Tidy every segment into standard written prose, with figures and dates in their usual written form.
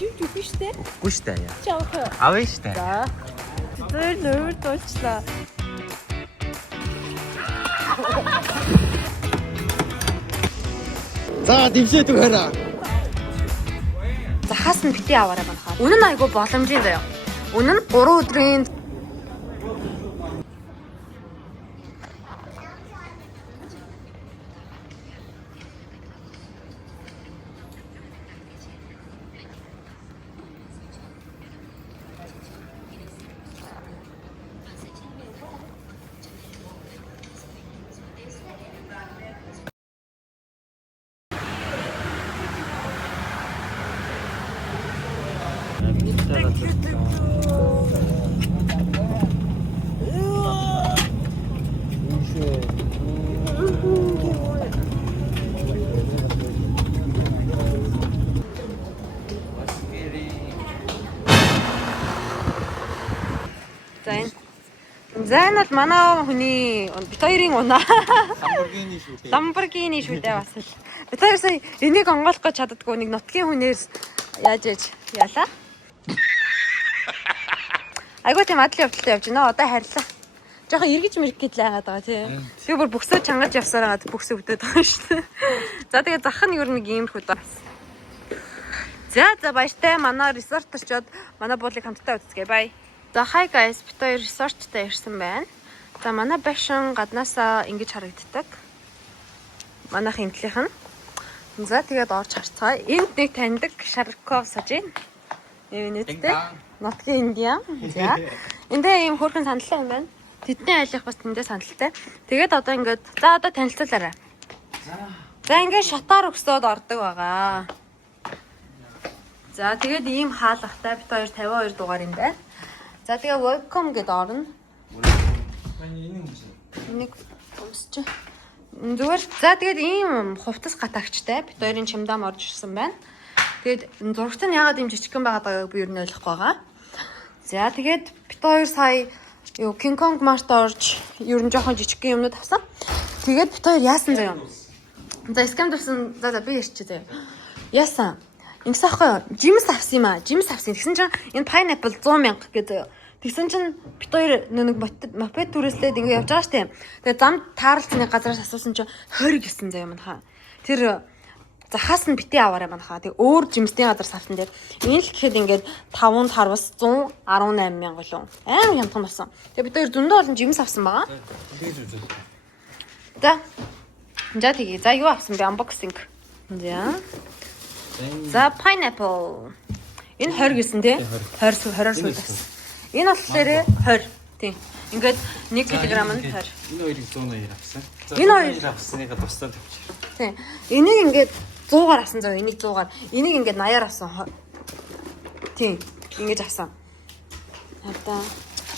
Чив үгүй штэ. Үгүй штэ яа. Чаах. Авъя штэ. За. Тэр нөр дуулчлаа. За дившээ түгээрээ. Захаас нь бити аваарай манахаа. Үнэн айгу боломжийн заяа. Үнэн 3 өдрийн За энэ бол манай хүний бит хоёрын унаа. Ламборгини шүү дээ бас л. Бит хоёр сая энийг онгоолох гэж чаддгүй нэг нутгийн хүнээс яаж яалаа? Айгуу тийм адлын явдалтай явж байна. Одоо харьлаа. Жохон эргэж мэргэд л байгаад байгаа тийм. Би бүр бүксөө чангаж явсаар байгаа бүксөө өдөөд байгаа шүү дээ. За тэгээ зах нь ер нь нэг иймэрхүү даа. За баяртай манай resort очоод манай буулыг хамтдаа үзье. Бай. За hi guys, бид хоёр resort-тай ирсэн байна. За манай байшин гаднаасаа ингэж харагддаг. Манайх энтлийнх нь. За тэгээд орж харцгаа. Энд нэг таньдаг Шарков саж байна. Нэттэй. Нутгийн Индиан. За. Эндээ ийм хөөрхөн сандалтай юм байна. Тэдний айлах бас тэндээ сандалтай. Тэгээд одоо ингээд за одоо танилцуулаарай. За ингээд шатаар өгсөд ордог байгаа. За тэгээд ийм хаалгатай бид хоёр 52 дугаар юм байна. За тэгээ welcome гэдээ орно. Энийг өмсч. Зүгээр. За тэгээд ийм хувцас гатагчтай бид хоёрын чимдаам орж ирсэн байна. Тэгээд зурагт нь ягаад ийм жижигхэн байгаад байгааг би ер нь ойлгохгүй байгаа. За тэгээд бид хоёр сая King Kong Mart орж ер нь жоохон жижигхэн юмнууд авсан. Тэгээд бид хоёр яасан заяа. За скам тавсан. За би ярьчих заяа. Яасан. Ингэс аахгүй жимс авсан юм аа. Жимс авсан. Тэгсэн чинь энэ pineapple 100,000 гэдэг. Тэгсэн чинь бид хоёр нэг мопед түрээслээд ингэ явж байгаа штеп. Тэгээ зам таарлцны газараас асуусан чинь 20 гэсэн заяа манайхаа. Тэр захаас нь бити аваарай манайхаа. Тэгээ өөр жимсний газар савсан дээр. Энэ л гэхэд ингээд 5 тарвас 118,000 лөө. Амар хямдхан болсон. Тэгээ бид хоёр зөндөө олон жимс авсан байгаа. За. За тэгээ. За юу авсан бэ? Unboxing. За pineapple. Энэ 20 гэсэн тий? 20-20-оор суулгасан. Энэ болохоор 20. Тийм. Ингээд 1 кг нь 20. Энэ хоёрыг 102 авсан. Энэ хоёрыг авсныгаа тусдаад авчих. Тийм. Энийг ингээд 100-аар авсан зав. Энийг 100-аар. Энийг ингээд 80-аар авсан. Тийм. Ингэж авсан. Одоо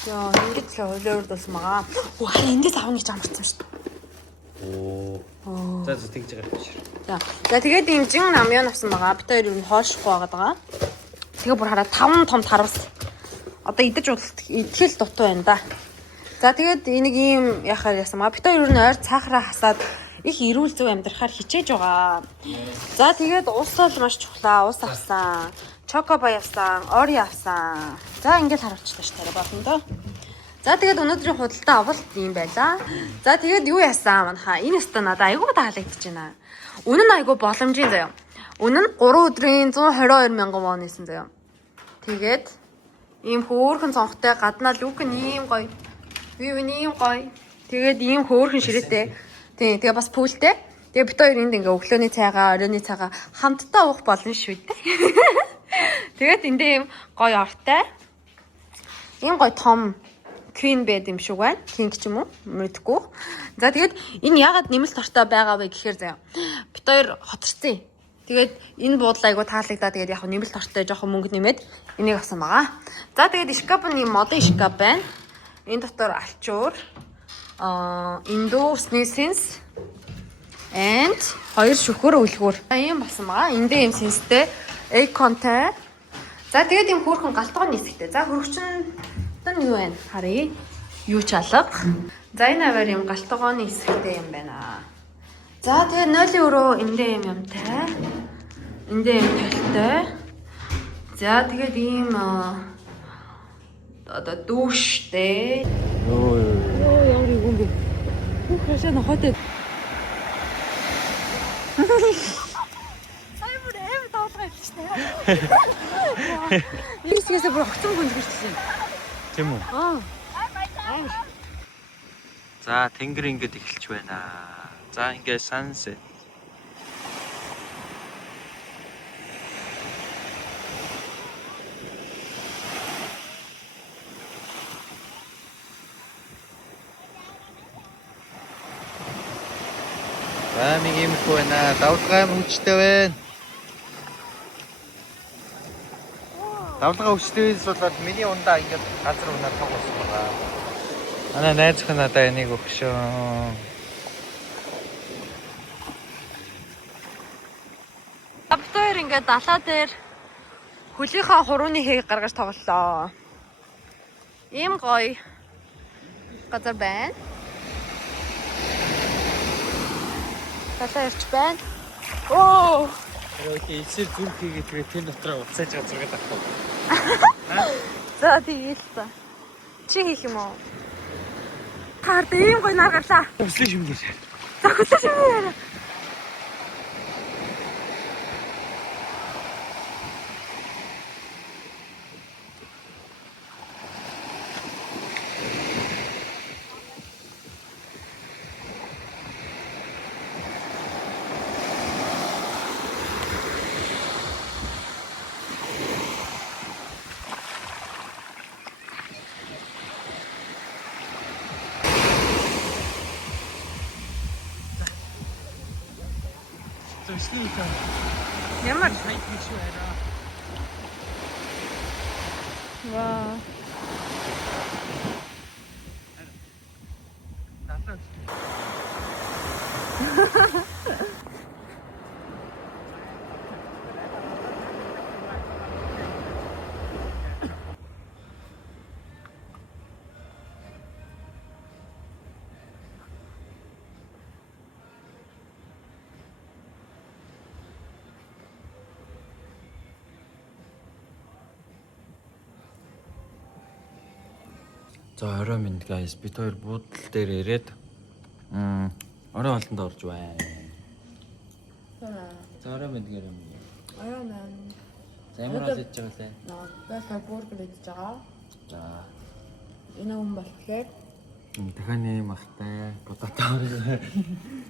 ёо ингэж л хөлөөрд болсон байгаа. Оо харин эндээс авах гэж амарсан шүү дээ. Оо. За тэгж байгаа юм шиг. За тэгээд ийм жин намян авсан байгаа. Бид хоёр юу хоолшихгүй байгаа. Тэгээ бүр хараа 5 том тарвас. Одоо идэж идэхэл дутуу байна да. За тэгээд энийг ийм яхаар яасан маа. Бид хоёр юу ойр цаахраа хасаад их эрүүл зөв амьдрахаар хичээж байгаа. За тэгээд ус бол маш чухлаа. Ус авсан. Чокобай авсан. Ори авсан. За ингээд харуулчихлаа ш тарай болно доо. За тэгээд өнөөдрийн худалдаа авалт юм байлаа. За тэгээд юу яасан манайхаа. Энэ өстө надад айгүй таалагдчихэж байна. Үнэн айгүй боломжийн заяа. Үнэн 3 өдрийн 122,000 вон нэсэн заяа. Тэгээд ийм хөөрхөн цонхтой гаднаа люк нь ийм гоё. Вив нь ийм гоё. Тэгээд ийм хөөрхөн ширээтэй. Тийм тэгээ бас пүүлтэй. Тэгээ бид хоёр энд ингээ өглөөний цайгаа, оройны цайгаа хамтдаа уух болно шүү дээ. Тэгээд энд ийм гоё ортой. Ийм гоё том queen bed юм шиг байна. King ч юм уу? Мэдгүй. За тэгээд энэ ягаад нэмэлт ортой байгаа вэ гэхээр заяа. Бид хоёр хоцорсон. Тэгээд энэ буудлаа айгу таалагдаа. Тэгээд яг нэмэлт ортой жоохон мөнгө нэмээд энийг авсан байгаа. За тэгээд шкаф нь модын шкаф байна. Энэ дотор алчуур, Indo Sneezens and 2 шөхөр үлгүүр. Ийм болсон байгаа. Эндээ ийм сэнстэй Aconтай. За тэгээд ийм хөөрхөн галтгооны хэсэгтэй. За хөрөгчин нь юу вэ? Харъя. Юу ч алга. За энэ аваар ийм галтгооны хэсэгтэй юм байна. За тэгээд 0 өрөө эндээ ийм юмтай. Эндээ ийм толтой. За тэгээд ийм одоо дүүштэй. Йоо ямар юм бэ? Хүүх хашаа нохотой. Ай бүр эв тоглоо явчихсан. Ийсээс бүр огцон гүнзгийсэн. Тийм үү? За тэнгэр ингээд эхэлж байна. За ингээд sunset. Баамиг имэрхүү байна. Давлгаа хүчтэй байна. Давлгаа хүчтэй болоод миний ундаа ингээд газар унаад тоглосон байгаа. Манай найз охин надаа энийг өгшөө. Аптаар ингээд далаа дээр хөлийнхаа хурууны хээг гаргаж тоглолоо. Ийм гоё газар байна. Далаа ирч байна. Оо! Окей, эсэр зүрх хийгээд тэгээ тэн дотроо уцааж байгаа зураг авах. За тэгээл та. Чи хийх юм уу? Таард ийм гоё нар гарлаа. Өслөө шимгэр. За хөтлөө шимгэр. Өслөө хийх. Ямар хайх шүү арай. ваа. За орой минь guys бид хоёр буудлын дээр ирээд орой олонд орж байна. За орой минь гэр юм. Орой маань За ямар бол хийж байгаа лээ. Бэлка бургер хийж байгаа. За Энэ хүн болохоор дахиад юм ахтай бодотоор.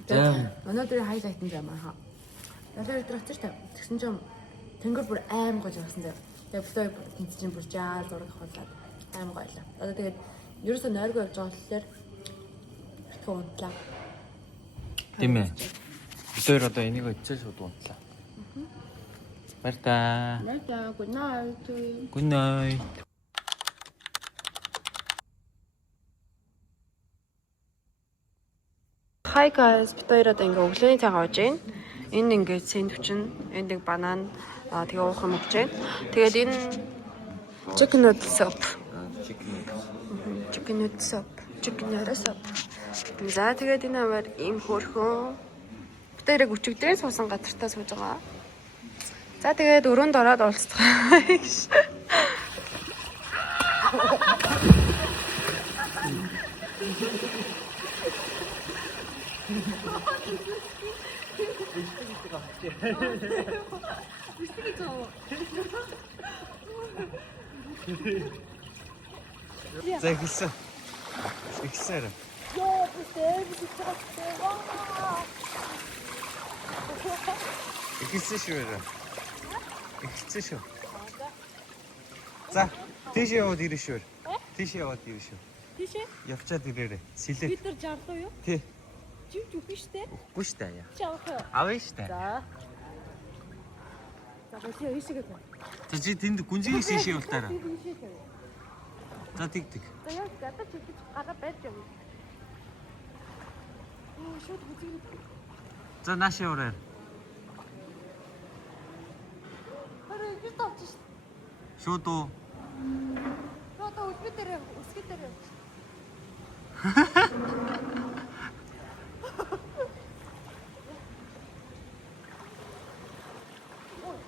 За өнөөдөр хайлайт нь юм аа. Ялаа өдөр очиж та. Тэгсэн чинь тэнгэр бүр аим гож явсан зав. Тэгээ битээ тэнц чинь бүр жаал зураг авахлаад аим гоёлаа. Одоо тэгээд ерөөсөө нойргүй явж байгаа болохоор битгөө унтлаа. тийм ээ. Бид хоёр одоо энийг өчөө шууд унтлаа. Баяртай. Найдаа good night. Good night. Hi guys, бид хоёр одоо ингээ өглөөний цайгаа ууж байна. Энд ингээ сэндвич нь, энд нэг банан, тэгээ уух юм өгч байна. Тэгээд энэ chicken noodle soup. Chicken noodle soup. Chicken noodle soup. За тэгээд энэ амар ийм хөөрхөн. Бид хоёрыг өчигдрийн суусан газартаа сууж байгаа. За тэгээд өрөөнд ороод уулзцгаая. За ихсэн. Ихсэн. Ёо, бүсээ биччихсэн. Ихсэн шүү. Ихсэн шүү. За тийш яваад ирэх шүү. Тийш яваад ирэх шүү. Тийшээ? Явчаад ирээрээ. Сэлээ. Бид нар жарлуу юу? Тий. Живж үгүй штэ. Үгүй штэ яа. Чаах. Авъя штэ. За. За босоо ийшээгээ. За чи тэнд гүнзгий шишээ явуултаараа. За тиг. За яа гадаа чигч гараа байж юм. Оо шууд бүзгий. За нааш яваарай. Харин би тавч штэ. Шууд уу. Одоо үсгээ дээр.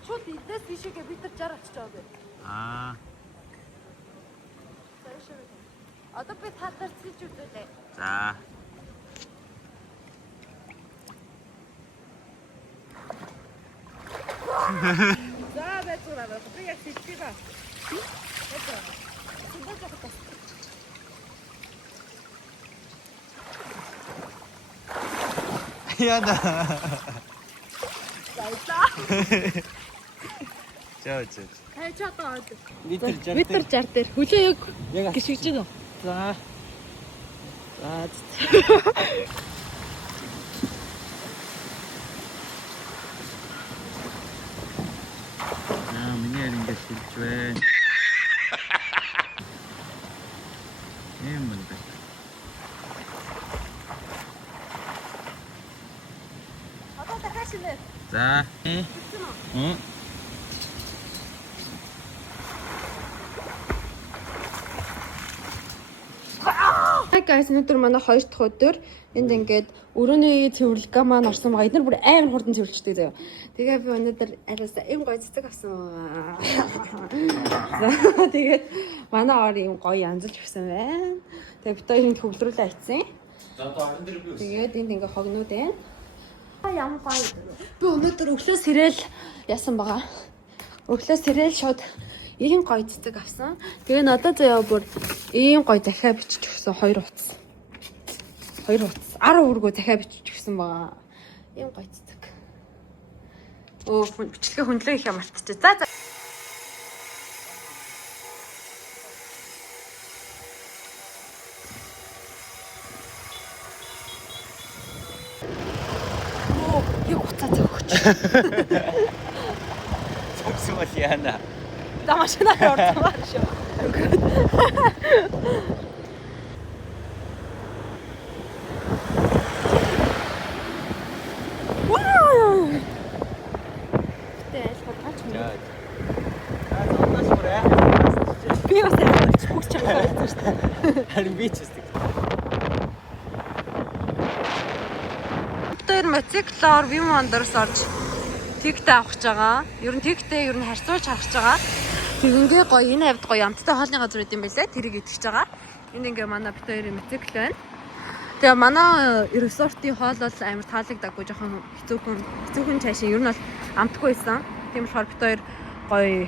Шууд идээс биш Тийшээгээ бид нар 60 очиж байгаа бэ. Аа. Одоо би таатар цэлж үзүүлээ. За. За байцгаараа би яг цэлжээ ба. Яна. Баярлаа. Жоо. Хай ч одоо Метр 60. метр 60 дээр хөлөө яг гიშгэж байна. За. Миний ингээд хэлж байна. Ийм байна. Одоо дахиад шинэ. За. Hi guys, өнөөдөр манай 2 дахь өдөр энд ингээд өрөөний цэвэрлэг маань орсон байгаа. Эдгээр бүр амар хурдан цэвэрлждэг заяа. Тэгээ би өнөөдөр араас ийм гоё цэцэг авсан. За тэгээд манай ор ийм гоё янзлж өгсөн байна. Тэгээ бид хоёрын төвлөрүүлээ хийсэн. За одоо 24 би. Тэгээд энд ингээ хогнууд байна. Ямар гоё. Би өнөөдөр өглөө сэрэл яасан байгаа. Өглөө сэрэл шууд ийм гоё цэцэг авсан. Тэгээ надад заяа бүр ийм гоё захиа бичиж өгсөн 2 утас. 2 утас 10 өргөө захиа бичиж өгсөн байгаа. Ийм гоё цэцэг. Бичлэгээ хөндлөө их юм мартчих. За. Яг уцаа зөөгч. Цогцмол яана. Да машинаар орсон баг шүү. Вау! Тэгэл бодгооч юм. За. Зоднос бүрээ. Би бас яг хөгч чамтай байсан шүү дээ. Харин би ч үстэй. Тэр мотоциклоор Vim Wonders орж тэгтэй авах гэж байгаа. Ер нь тэгтэй ер нь харьцуулж харах гэж байгаа. Тэгингээ гоё энэ хавьд гоё амттай хоолны газар үт юм байлаа. Тэрийг идэвч байгаа. Энэ ингээ манай бит хоёрын мотоцикл байна. Тэгээ манай ресортын хоол бол амар таалагдаагүй жоохон хэцүүхэн цаашаа ер нь бол амтгүй байсан. Тийм болохоор бит хоёр гоё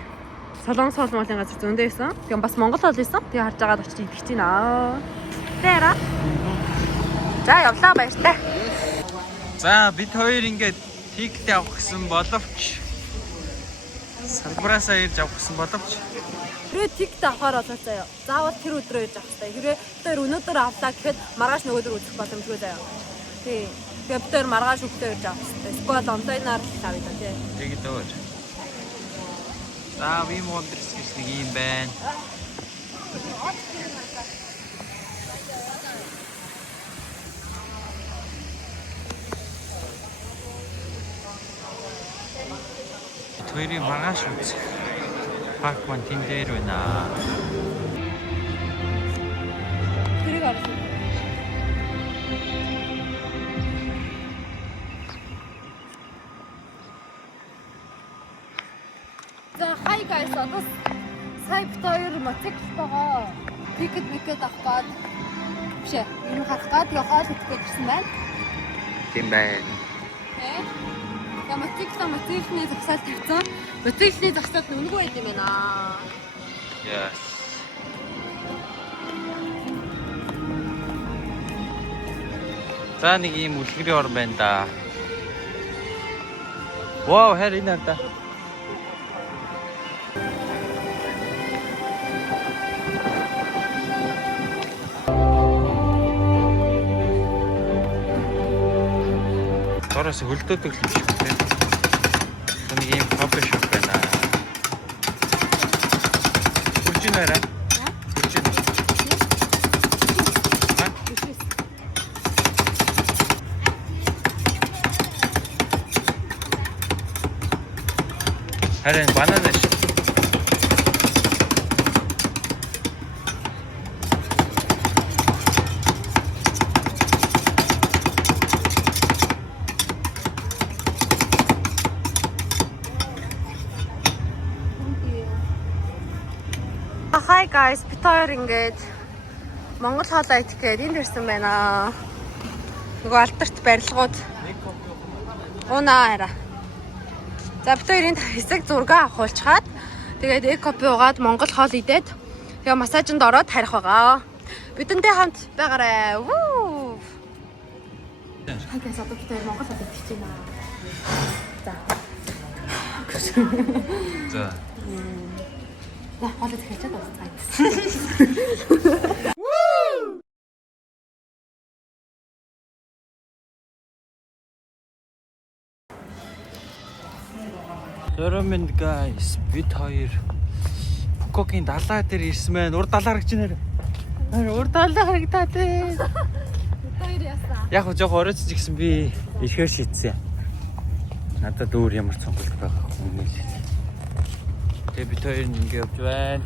солонгос хоолны газар зөндөө байсан. Тэгээ бас Монгол хоол байсан. Тэгээ харж агаад очиж идэх чинь аа. Тэраа. За явлаа баяртай. За бид хоёр ингээд тиктэй авах гэсэн боловч салбараасаа ирж авах гэсэн боловч Хэрвээ тикт авахаар болоо заяа. Заавал тэр өдрөө ээж авах хэрэгтэй. Хэрвээ тэр өнөөдөр авлаа гэхэд маргааш нөгөөдөр үзэх боломжгүй заяа. Тий. Тэгээд тэр маргааш өгтөө ээж авах хэрэгтэй. Эсвэл онлайнаар авъя да тий. тэгээд өөр. За Vim Wonders гэж нэг юм байна. Тэрийг маргааш үз. Парк маань тэн дээр байна. Тэрийг харах. За хай guys одоо сая бит хоёр мотоциклтойгоо тикет авах гээд бишээ. Энэ харах гээд тэгээ хоол идэх гээд ирсэн байна. Тийм байна. Мотоциклны зогсоол тавьсан. Мотоциклны зогсоол нүнгүй байд юм байна. Yes. За нэг ийм үлгэрийн орн байна да. Вау, харин надаа. Дороос хөлдөөдөг л юм шиг тийм. Нэг ийм кофе шоп байна. Хурж ин байраа. Хурж ин. Харин банана шүү. Hi guys, бид хоёр ингээд Монгол хоолой идэх гээд энд ирсэн байна. Нөгөө алдарт барилгууд. Унаа хараа. За бид хоёр энд хэсэг зураг авахулчаад тэгээд экопи угаад Монгол хоол идээд тэгээ массажинд ороод харих байгаа. Бидэнтэй хамт байгаарай. Вуу. Хагас одоо бид хоёр Монгол хоол идэх гэж байна. За. За. За, хоолой захиачаад ууцгаая. Zoромend guys, бид хоёр Букокийн далаа дээр ирсэн байна. Урд далаа харагч нэр. Урд далаа харагдаад байна. Хоёр ясаа. Яг жоох оройтж гисэн би ихээр шийдсэн. Надад өөр ямар цонголт байгаа юм бэ? Тэгээ бид хоёр ингэ явж байна.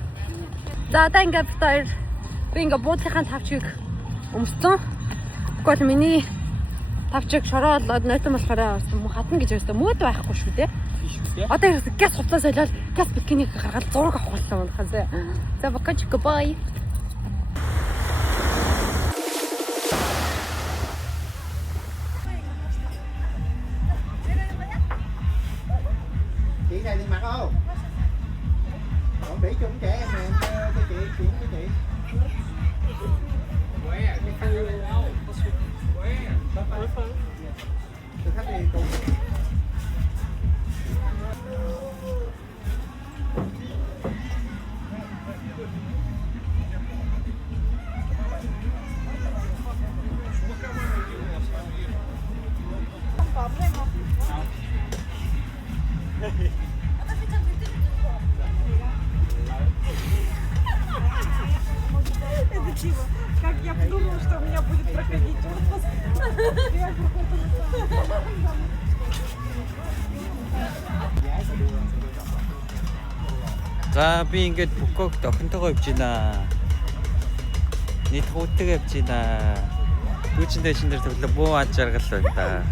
За одоо ингээд бид хоёр би ингээд буудлынхаа тавчгийг өмссөн. Гэхдээ миний тавчиг шороод нойтон болохоор хатна гэж байсан. Мөөд байхгүй шүү дээ. Одоо яг газ хувцас солиод газ бикинийг гаргаад зураг авах болсон юм хаа. За бакач goodbye. Chị này đi mặc không? Không bị chung trẻ em nè, cho chị chuyển với chị. Tôi khách đi cùng. Это чего? Как я подумала, что у меня будет проходить отпуск. За би ингээд Букок охинтойгоо явж байна. Нийт хутаг явж байна. Түүчэндээ шин дээр төглөө буу ад жаргал байна да.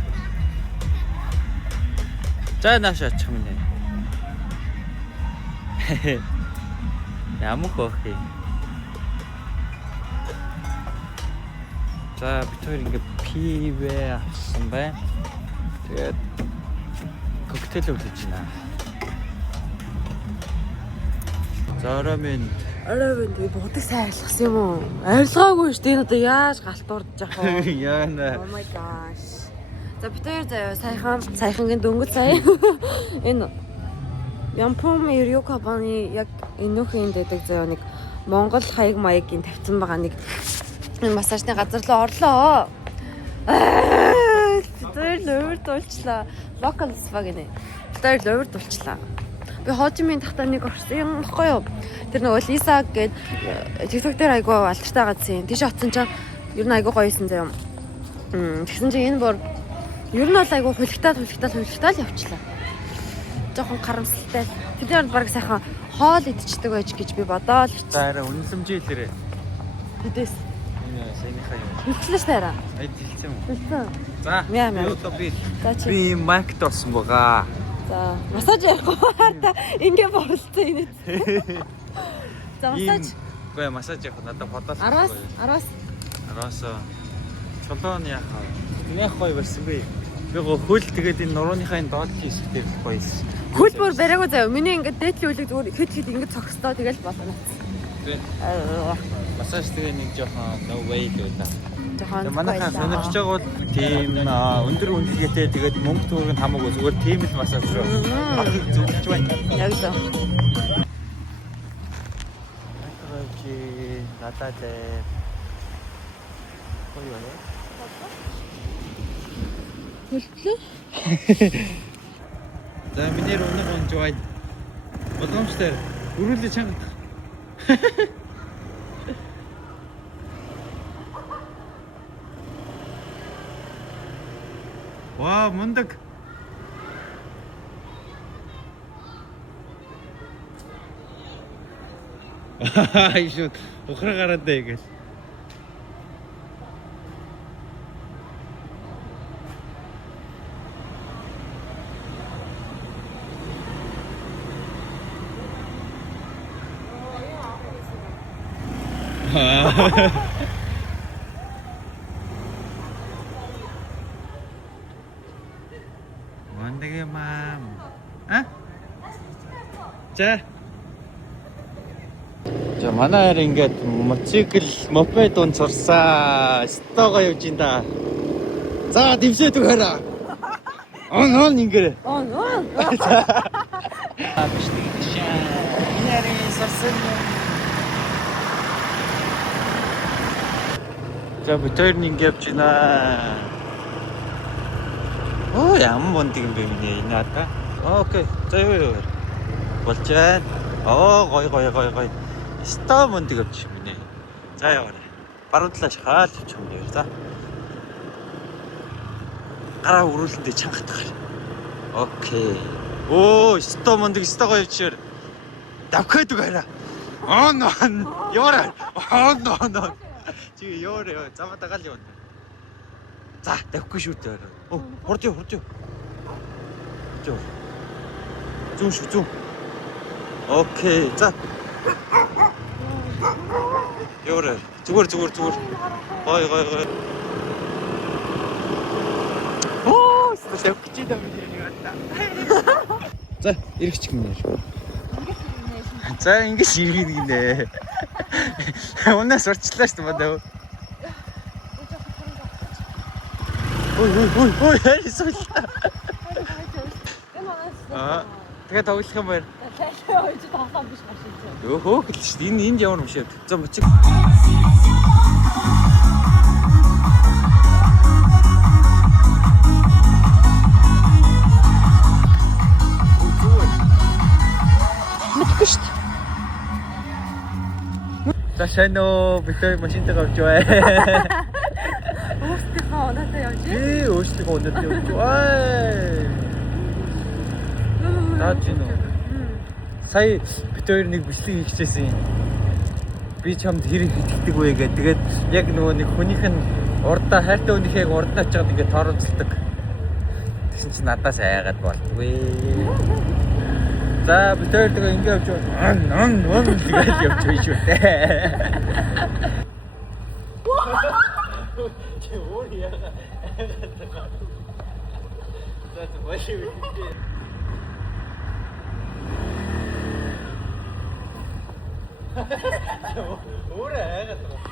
За нааш очих юм нэ. Ямар хөөх юм. За бид хоёр ингээд пивэ авсан байна. Тэгээд коктейл уулж байна. Зоромын Оройн тэгээ будаг сайн арилгасан юм уу? Арилгаагүй шүү дээ. Энэ одоо яаж галтуурдж яах вэ? яана. Oh my gosh. За бид хоёр заяа саяхангийн дөнгөж сая. Энэ Ямпом Юрьёко баны яг энүүхэн дэдэг заяа нэг Монгол хаяг маягийн тавьсан байгаа нэг массажны газар руу орлоо. Бид хоёр лөвөр дуулчлаа. Local spa гинэ. Бид хоёр лөвөр дуулчлаа. Би Хожимын тахтаа нэг орсон баггүй юу? Тэр нөгөө Лиса гээд TikTok дээр айгуу алдартай газсан. Тийш оцсон чинь ер нь айгуу гоёсэн заяа. Тэгсэн чинь энэ бүр ер нь бол айгуу хулагтаад л явчлаа. Жохон харамсалтай. Тэр баг сайхан хоол идчихдэг байж гэж би бодоол. За арай үнэлэмжээ хэлээрэй. Хэдээс Энэ саяныхаа юм. хэлчихлээ таараа. Айд хэлсэн юм уу? Хэлсэн. За. Яа, яа. Одоо би За чи. би майкт орсон байгаа. За массаж ярихгүй хараа ингээ борлцсон энэ. За массаж Гүй массаж явах надад бодоол. 10-аас чулуун яхаа. Нэх гоё байсан бэ. Би хөл тэгээд энэ нурууныхаа энэ доод хийсгтэй гоёсэн. хөл бүр бариагүй заяа. Миний ингээ дээдлийн үлэг зүгээр хэд ингээ цогцтой тэгэл болно. Тэ. Массаж тэгээ нэг жоохон no way гэдэг. Жохон. Манайхаа сонирхож байгаа бол тийм өндөр үнэлгээтэй тэгээд мөнгө төгрөг нь хамаагүй зүгээр тийм л массаж шүү. Зөвлөж байна. Яг зөв. Акрожи надад гоё байна. Хөлтлөө. За миний өнөг онжой. Боломжтой. Өрүүлээ чанга. Вау, мундаг. Айшгүй ухраа гараад даа гэж. 뭔데게 맘? 어? 자. 자, манай хайр ингээд мотоцикл, мопед унцарсаа. Стого явж ин да. За, дэвсээд өгөөрэй. Он ингээд. Он. Биш тийшээ. Нэрийн сарсан. За, битэрн ингээд явж байна. Оо, ямар мондиг юм бэ минь энэ. Окей. За юу. Болж байна. Оо, гой. Ста мондиг явж минь. За яваарай. Баруудлаа шахаад явж юм дээр. За. Гараа өрүүлэндээ чангатах. Окей. Оо, ста мондиг стагаа явчихээр. Давхад өгөөрэй. Он. Яваарай. Он. Чи яваарай. Замаадагаал явна. За, давхгүй шүү дээ. Оо, хурд юу. Зүүн. Окей. За. Яваарай. Зүгээр. Гой. Оо, давхгүй чи даа миний гатаа. За, ирэх ч гинэ. За, ингэж иргэн гинэ. Унаас урчлаа шүү дээ. Ой, хайрсуулаа. Тэгээ тоглох юм байна. Ой, чи таасан биш машин. Өөхөө гэлээ шүү дээ. Энд ямар юм шиг. За мөчиг. Мэдгүй шүү дээ. За шаноо битээ машинтайгаа авч бай. Өөртөө оноотой явж. Өөрсдөө өнөдөө явж бай. Наач юу? Сая бид хоёр нэг бичлэг хийчихсэн юм. Би чамд хэрэг хитгдэг вэ гэдэг. Тэгээд яг нөгөө нэг хүнийх нь урдаа хайртай хүнийхээ урдаа очиод ингээд тооруулцдаг. Тэгсэн чинь надаас айгаад болтгүй. За бид хоёр тэгээ ингээд явж он тэгээд явж байж шүү дээ. Чи өөр яагаад айгаад. За башиг. Уура айгаад.